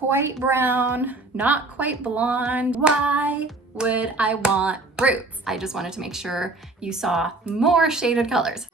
quite brown, not quite blonde. Why would I want roots? I just wanted to make sure you saw more shaded colors.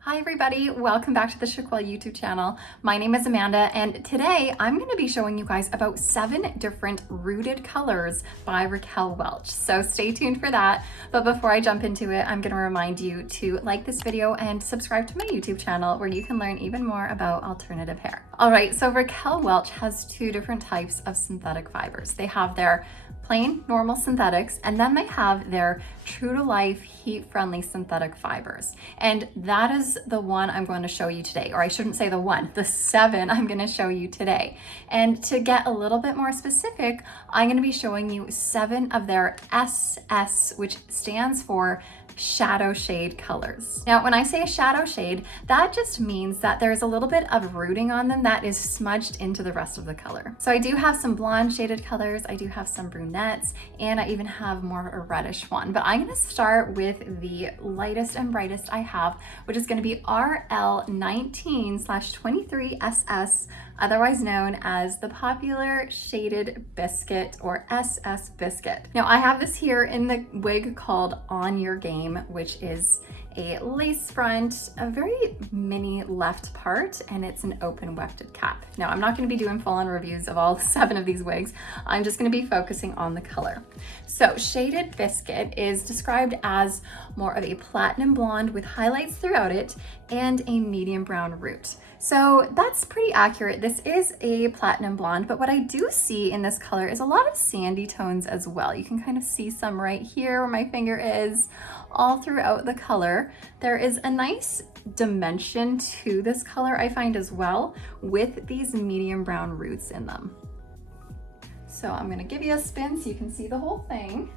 Hi everybody, welcome back to the Chiquel YouTube channel. My name is Amanda and today I'm going to be showing you guys about 7 different rooted colors by Raquel Welch. So stay tuned for that. But before I jump into it, I'm going to remind you to like this video and subscribe to my YouTube channel where you can learn even more about alternative hair. All right, so Raquel Welch has 2 different types of synthetic fibers. They have their plain normal synthetics, and then they have their true to life heat friendly synthetic fibers. And that is the one I'm going to show you today, or I shouldn't say the one, the 7 I'm going to show you today. And to get a little bit more specific, I'm going to be showing you 7 of their SS, which stands for shadow shade colors. Now, when I say a shadow shade, that just means that there's a little bit of rooting on them that is smudged into the rest of the color. So I do have some blonde shaded colors, I do have some brunettes, and I even have more of a reddish one. But I'm gonna start with the lightest and brightest I have, which is gonna be RL19/23SS, otherwise known as the popular shaded biscuit or SS biscuit. Now I have this here in the wig called On Your Game, which is a lace front, a very mini left part, and it's an open wefted cap. Now I'm not going to be doing full-on reviews of all 7 of these wigs. I'm just going to be focusing on the color. So shaded biscuit is described as more of a platinum blonde with highlights throughout it and a medium brown root. So that's pretty accurate. This is a platinum blonde, but what I do see in this color is a lot of sandy tones as well. You can kind of see some right here where my finger is, all throughout the color. There is a nice dimension to this color, I find, as well, with these medium brown roots in them. So I'm gonna give you a spin so you can see the whole thing.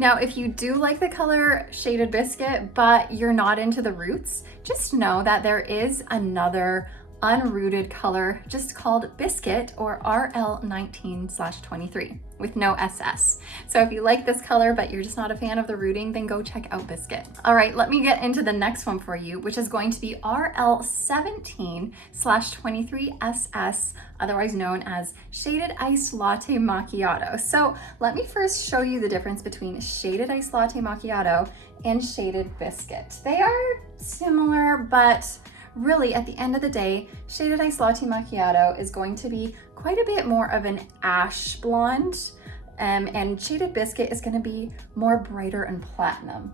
Now, if you do like the color shaded biscuit, but you're not into the roots, just know that there is another unrooted color just called biscuit, or RL19/23 with no SS. So if you like this color but you're just not a fan of the rooting, then go check out biscuit. All right, let me get into the next one for you, which is going to be RL17/23SS, otherwise known as shaded iced latte macchiato. So let me first show you the difference between shaded iced latte macchiato and shaded biscuit. They are similar, but really, at the end of the day, shaded iced latte macchiato is going to be quite a bit more of an ash blonde, and shaded biscuit is going to be more brighter and platinum.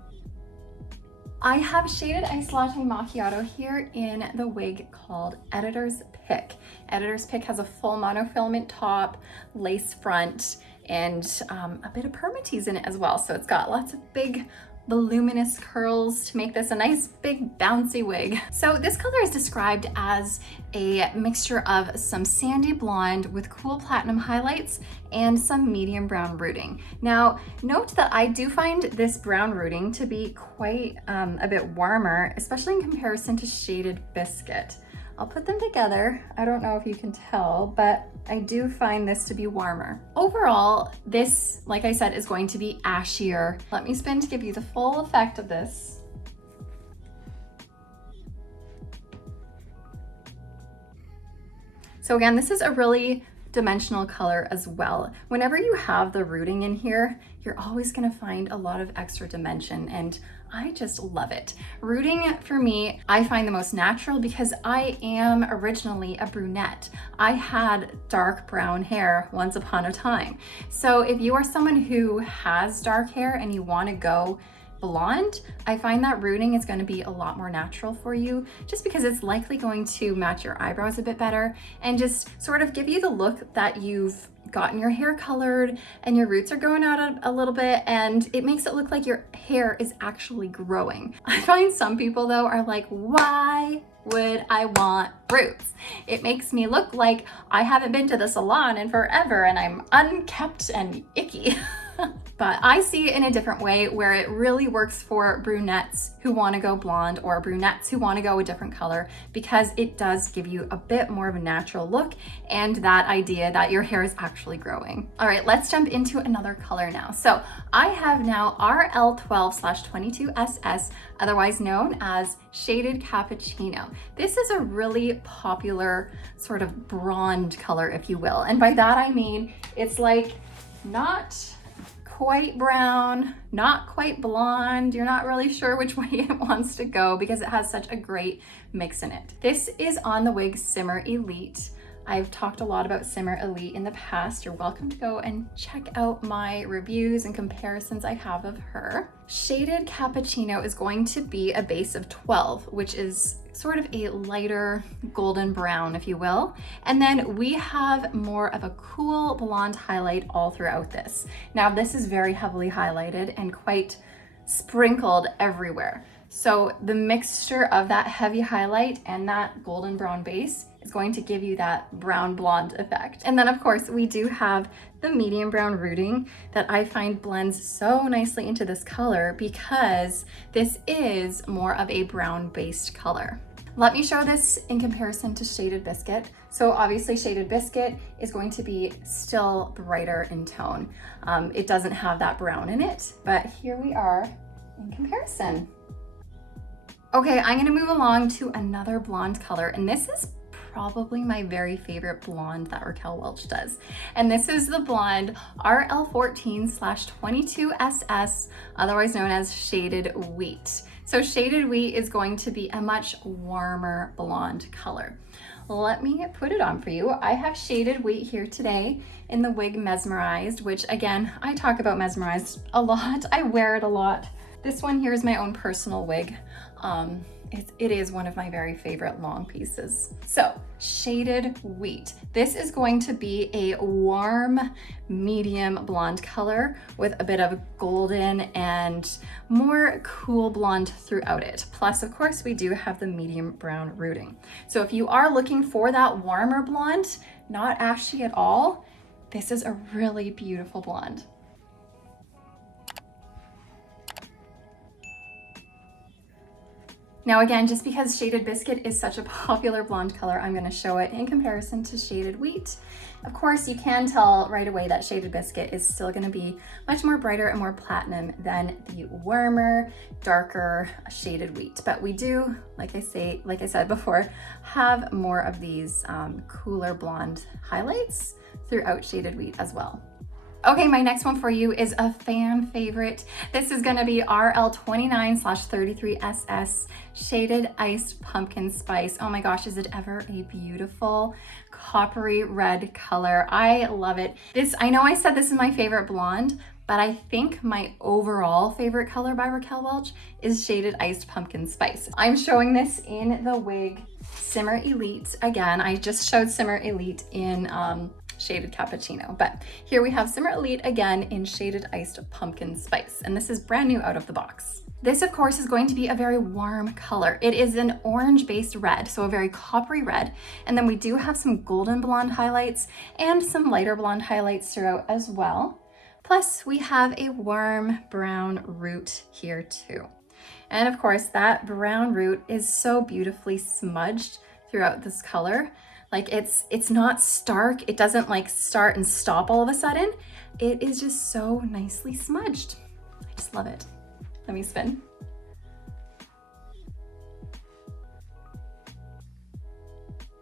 I have shaded iced latte macchiato here in the wig called Editor's Pick. Editor's Pick has a full monofilament top, lace front, and a bit of permatease in it as well. So it's got lots of big voluminous curls to make this a nice big bouncy wig. So this color is described as a mixture of some sandy blonde with cool platinum highlights and some medium brown rooting. Now note that I do find this brown rooting to be quite a bit warmer, especially in comparison to shaded biscuit. I'll put them together. I don't know if you can tell, but I do find this to be warmer. Overall, this, like I said, is going to be ashier. Let me spin to give you the full effect of this. So again, this is a really dimensional color as well. Whenever you have the rooting in here, you're always gonna find a lot of extra dimension, and I just love it. Rooting for me, I find the most natural because I am originally a brunette. I had dark brown hair once upon a time. So if you are someone who has dark hair and you wanna go blonde, I find that rooting is going to be a lot more natural for you, just because it's likely going to match your eyebrows a bit better and just sort of give you the look that you've gotten your hair colored and your roots are growing out a little bit, and it makes it look like your hair is actually growing. I find some people though are like, why would I want roots? It makes me look like I haven't been to the salon in forever and I'm unkempt and icky. But I see it in a different way where it really works for brunettes who want to go blonde or brunettes who want to go a different color, because it does give you a bit more of a natural look and that idea that your hair is actually growing. All right, let's jump into another color now. So I have now RL12/22SS, otherwise known as Shaded Cappuccino. This is a really popular sort of blonde color, if you will. And by that I mean it's like not quite brown, not quite blonde. You're not really sure which way it wants to go because it has such a great mix in it. This is on the wig Simmer Elite. I've talked a lot about Simmer Elite in the past. You're welcome to go and check out my reviews and comparisons I have of her. Shaded Cappuccino is going to be a base of 12, which is sort of a lighter golden brown, if you will. And then we have more of a cool blonde highlight all throughout this. Now this is very heavily highlighted and quite sprinkled everywhere. So the mixture of that heavy highlight and that golden brown base is going to give you that brown blonde effect. And then of course we do have the medium brown rooting that I find blends so nicely into this color because this is more of a brown based color. Let me show this in comparison to Shaded Biscuit. So obviously Shaded Biscuit is going to be still brighter in tone. It doesn't have that brown in it, but here we are in comparison. Okay, I'm gonna move along to another blonde color, and this is probably my very favorite blonde that Raquel Welch does. And this is the blonde RL14/22SS, otherwise known as Shaded Wheat. So Shaded Wheat is going to be a much warmer blonde color. Let me put it on for you. I have Shaded Wheat here today in the wig Mesmerized, which again, I talk about Mesmerized a lot. I wear it a lot. This one here is my own personal wig. It is one of my very favorite long pieces. So Shaded Wheat. This is going to be a warm, medium blonde color with a bit of golden and more cool blonde throughout it. Plus, of course, we do have the medium brown rooting. So if you are looking for that warmer blonde, not ashy at all, this is a really beautiful blonde. Now again, just because Shaded Biscuit is such a popular blonde color, I'm gonna show it in comparison to Shaded Wheat. Of course, you can tell right away that Shaded Biscuit is still gonna be much more brighter and more platinum than the warmer, darker Shaded Wheat. But we do, like I said before, have more of these cooler blonde highlights throughout Shaded Wheat as well. Okay, my next one for you is a fan favorite. This is gonna be RL29/33SS Shaded Iced Pumpkin Spice. Oh my gosh, is it ever a beautiful coppery red color? I love it. I know I said this is my favorite blonde, but I think my overall favorite color by Raquel Welch is Shaded Iced Pumpkin Spice. I'm showing this in the wig Simmer Elite. Again, I just showed Simmer Elite in Shaded Cappuccino, but here we have Simmer Elite again in Shaded Iced Pumpkin Spice, and this is brand new out of the box. This, of course, is going to be a very warm color. It is an orange-based red, so a very coppery red, and then we do have some golden blonde highlights and some lighter blonde highlights throughout as well. Plus, we have a warm brown root here too. And of course, that brown root is so beautifully smudged throughout this color. Like it's not stark. It doesn't like start and stop all of a sudden. It is just so nicely smudged. I just love it. Let me spin.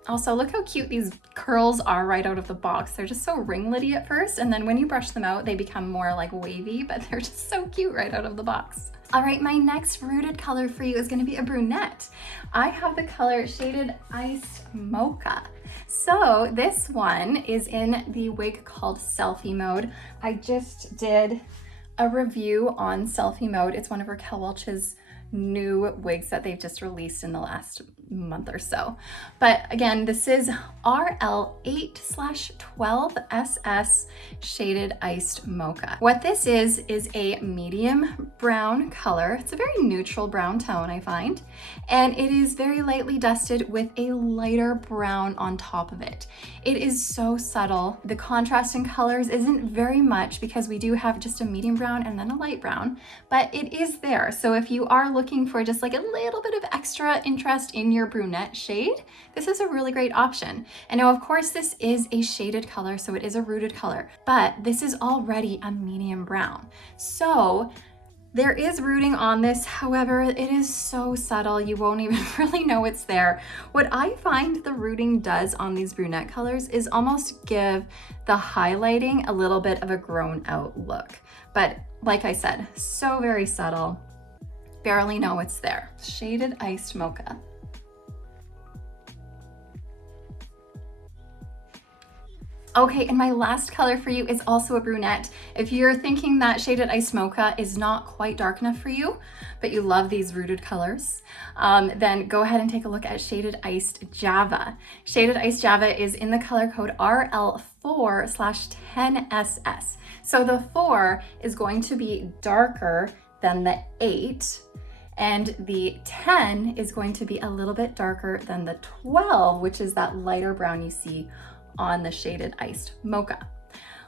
Also, look how cute these curls are right out of the box. They're just so ringlety at first, and then when you brush them out, they become more like wavy, but they're just so cute right out of the box. All right, my next rooted color for you is gonna be a brunette. I have the color Shaded Iced Mocha. So this one is in the wig called Selfie Mode. I just did a review on Selfie Mode. It's one of Raquel Welch's new wigs that they've just released in the last month or so. But again, this is RL8/12SS Shaded Iced Mocha. What this is a medium brown color. It's a very neutral brown tone, I find. And it is very lightly dusted with a lighter brown on top of it. It is so subtle. The contrast in colors isn't very much because we do have just a medium brown and then a light brown, but it is there. So if you are looking for just like a little bit of extra interest in your brunette shade, this is a really great option. And now, of course, this is a shaded color, so it is a rooted color, but this is already a medium brown. So there is rooting on this, however, it is so subtle, you won't even really know it's there. What I find the rooting does on these brunette colors is almost give the highlighting a little bit of a grown out look. But like I said, so very subtle, barely know it's there. Shaded Iced Mocha. Okay, and my last color for you is also a brunette. If you're thinking that Shaded Iced Mocha is not quite dark enough for you, but you love these rooted colors, then go ahead and take a look at Shaded Iced Java. Shaded Iced Java is in the color code RL4/10SS. So the 4 is going to be darker than the 8, and the 10 is going to be a little bit darker than the 12, which is that lighter brown you see on the Shaded Iced Mocha.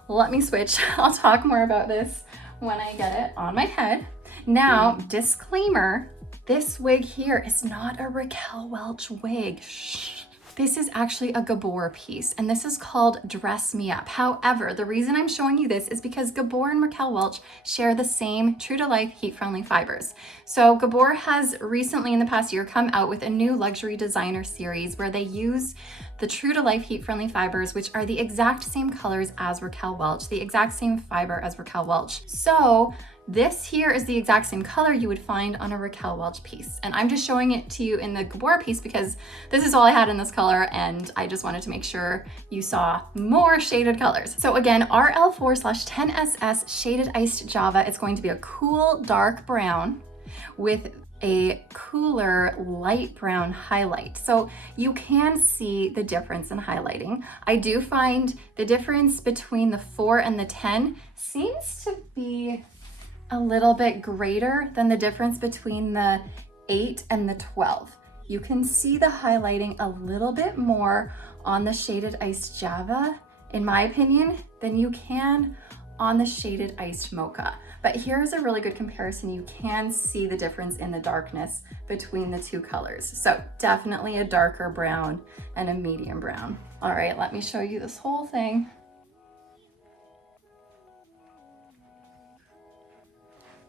Let me switch. I'll talk more about this when I get it on my head. Now, disclaimer, this wig here is not a Raquel Welch wig. Shh. This is actually a Gabor piece, and this is called Dress Me Up. However, the reason I'm showing you this is because Gabor and Raquel Welch share the same true-to-life heat-friendly fibers. So Gabor has recently in the past year come out with a new luxury designer series where they use the true-to-life heat-friendly fibers, which are the exact same colors as Raquel Welch, the exact same fiber as Raquel Welch. So this here is the exact same color you would find on a Raquel Welch piece. And I'm just showing it to you in the Gabor piece because this is all I had in this color, and I just wanted to make sure you saw more shaded colors. So again, RL4/10SS Shaded Iced Java. It's going to be a cool dark brown with a cooler light brown highlight. So you can see the difference in highlighting. I do find the difference between the 4 and the 10 seems to be a little bit greater than the difference between the 8 and the 12. You can see the highlighting a little bit more on the Shaded Iced Java, in my opinion, than you can on the Shaded Iced Mocha. But here's a really good comparison. You can see the difference in the darkness between the two colors. So definitely a darker brown and a medium brown. All right, let me show you this whole thing.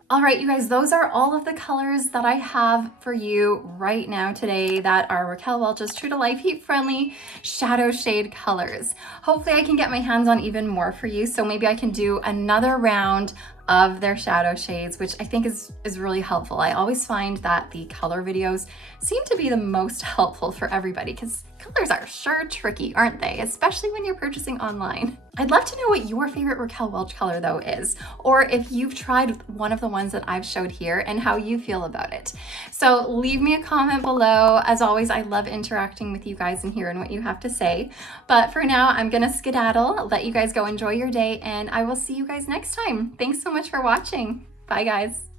All right, you guys, those are all of the colors that I have for you right now today that are Raquel Welch's True to Life Heat Friendly Shadow Shade colors. Hopefully I can get my hands on even more for you, so maybe I can do another round of their shadow shades, which I think is really helpful. I always find that the color videos seem to be the most helpful for everybody because colors are sure tricky, aren't they? Especially when you're purchasing online. I'd love to know what your favorite Raquel Welch color though is, or if you've tried one of the ones that I've showed here and how you feel about it. So leave me a comment below. As always, I love interacting with you guys and hearing what you have to say. But for now, I'm gonna skedaddle, let you guys go enjoy your day, and I will see you guys next time. Thanks so much for watching. Bye guys.